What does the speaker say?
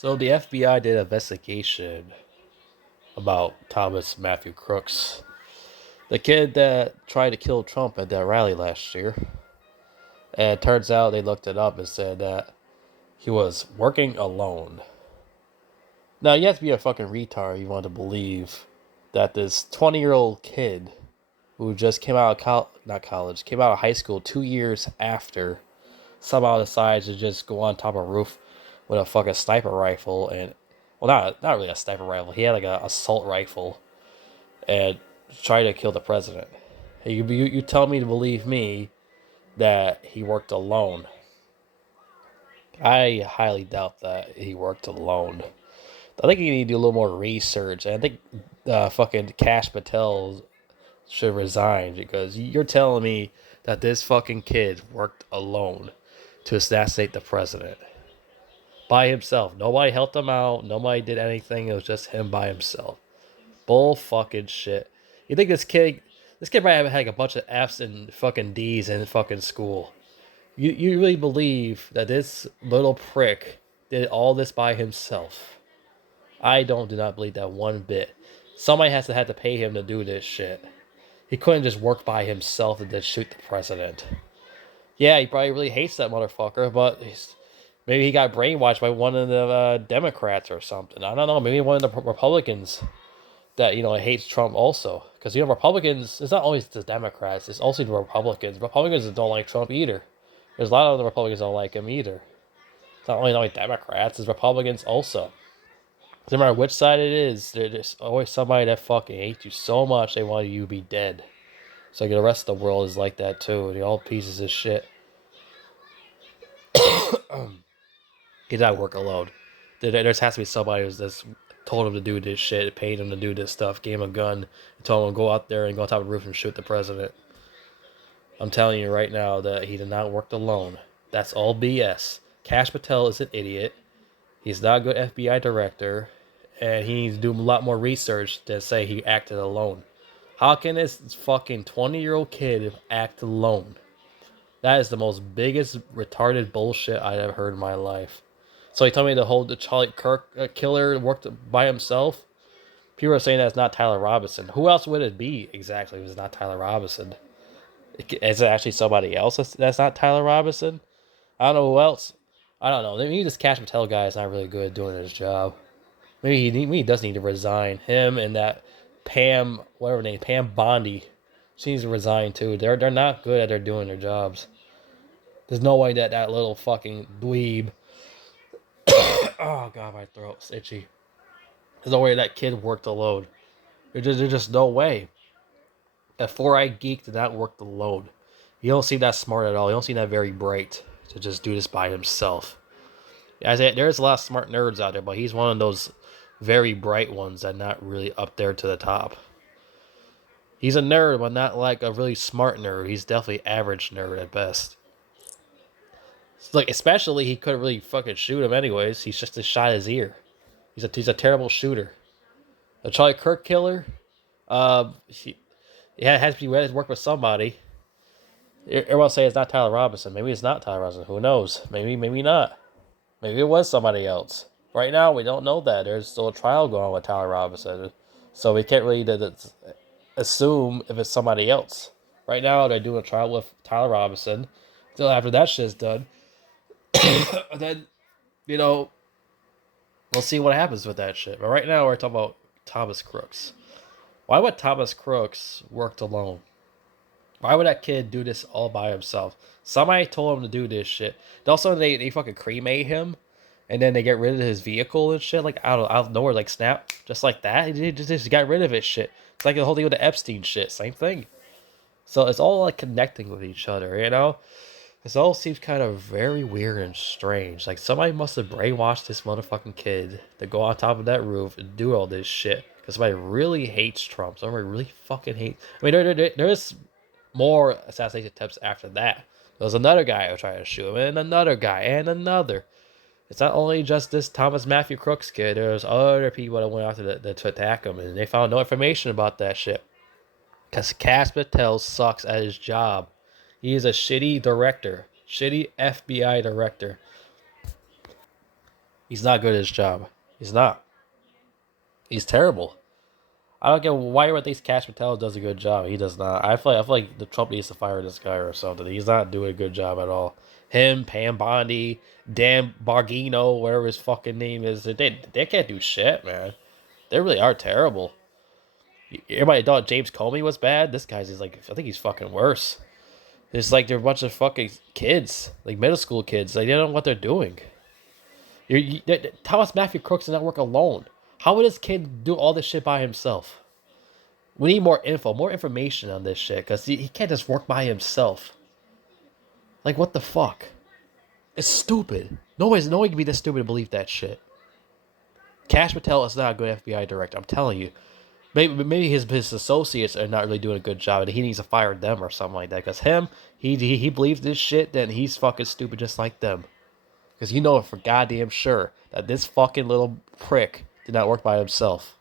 So the FBI did an investigation about Thomas Matthew Crooks, the kid that tried to kill Trump at that rally last year. And it turns out they looked it up and said that he was working alone. Now you have to be a fucking retard if you want to believe that this 20-year-old kid who just came out of came out of high school 2 years after, somehow decides to just go on top of a roof with a fucking sniper rifle and, well, not really a sniper rifle. He had like a assault rifle and try to kill the president. You tell me to believe me that he worked alone. I highly doubt that he worked alone. I think you need to do a little more research. And I think fucking Cash Patel should resign because you're telling me that this fucking kid worked alone to assassinate the president by himself. Nobody helped him out. Nobody did anything. It was just him by himself. Bull fucking shit. You think this kid might have had like a bunch of F's and fucking D's in fucking school. You really believe that this little prick did all this by himself? I do not believe that one bit. Somebody has to have to pay him to do this shit. He couldn't just work by himself and then shoot the president. Yeah, he probably really hates that motherfucker, but maybe he got brainwashed by one of the Democrats or something. I don't know. Maybe one of the Republicans that hates Trump also, because Republicans. It's not always the Democrats. It's also the Republicans. Republicans don't like Trump either. There's a lot of the Republicans don't like him either. It's not only Democrats. It's Republicans also. No matter which side it is, there's always somebody that fucking hates you so much they want you to be dead. So like the rest of the world is like that too. They're all pieces of shit. He did not work alone. There has to be somebody who's just told him to do this shit, paid him to do this stuff, gave him a gun, and told him to go out there and go on top of the roof and shoot the president. I'm telling you right now that he did not work alone. That's all BS. Cash Patel is an idiot. He's not a good FBI director, and he needs to do a lot more research to say he acted alone. How can this fucking 20-year-old kid act alone? That is the most biggest retarded bullshit I've ever heard in my life. So he told me the Charlie Kirk killer worked by himself. People are saying that's not Tyler Robinson. Who else would it be exactly if it's not Tyler Robinson? Is it actually somebody else that's not Tyler Robinson? I don't know who else. I don't know. Maybe this Cash Patel guy is not really good at doing his job. Maybe he does need to resign. Him and that Pam, whatever her name, Pam Bondi. She needs to resign too. They're not good at their doing their jobs. There's no way that little fucking dweeb. Oh god, my throat's itchy. There's no way that kid worked alone. There's just no way. That four-eyed geek did not work alone. You don't seem that smart at all. You don't seem that very bright to just do this by himself. There's a lot of smart nerds out there, but he's one of those very bright ones that not really up there to the top. He's a nerd, but not like a really smart nerd. He's definitely average nerd at best. Like, especially he couldn't really fucking shoot him anyways. He's just shot his ear. He's a terrible shooter. The Charlie Kirk killer, it has to be ready to work with somebody. Everyone say it's not Tyler Robinson. Maybe it's not Tyler Robinson. Who knows? Maybe not. Maybe it was somebody else. Right now, we don't know that. There's still a trial going on with Tyler Robinson. So we can't really assume if it's somebody else. Right now, they're doing a trial with Tyler Robinson. Until after that shit's done, then, we'll see what happens with that shit. But right now, we're talking about Thomas Crooks. Why would Thomas Crooks work alone? Why would that kid do this all by himself? Somebody told him to do this shit. Also, they fucking cremate him, and then they get rid of his vehicle and shit. Like, out of nowhere, like, snap. Just like that. He just got rid of his shit. It's like the whole thing with the Epstein shit. Same thing. So it's all, like, connecting with each other, This all seems kind of very weird and strange. Like, somebody must have brainwashed this motherfucking kid to go on top of that roof and do all this shit. Because somebody really hates Trump. Somebody really fucking hates... I mean, there is more assassination attempts after that. There was another guy who tried to shoot him, and another guy, and another. It's not only just this Thomas Matthew Crooks kid. There's other people that went after to attack him, and they found no information about that shit. Because Cash Patel sucks at his job. He is a shitty director. Shitty FBI director. He's not good at his job. He's not. He's terrible. I don't get why everyone thinks Cash Patel does a good job. He does not. I feel like the Trump needs to fire this guy or something. He's not doing a good job at all. Him, Pam Bondi, Dan Bargino, whatever his fucking name is, they can't do shit, man. They really are terrible. Everybody thought James Comey was bad. This guy's is like, I think he's fucking worse. It's like they're a bunch of fucking kids, like middle school kids. Like they don't know what they're doing. Thomas Matthew Crooks did not work alone. How would this kid do all this shit by himself? We need more info, more information on this shit, because he can't just work by himself. Like, what the fuck? It's stupid. No one can be this stupid to believe that shit. Cash Patel is not a good FBI director, I'm telling you. Maybe his associates are not really doing a good job, and he needs to fire them or something like that. Because he believes this shit, then he's fucking stupid just like them. Because you know for goddamn sure that this fucking little prick did not work by himself.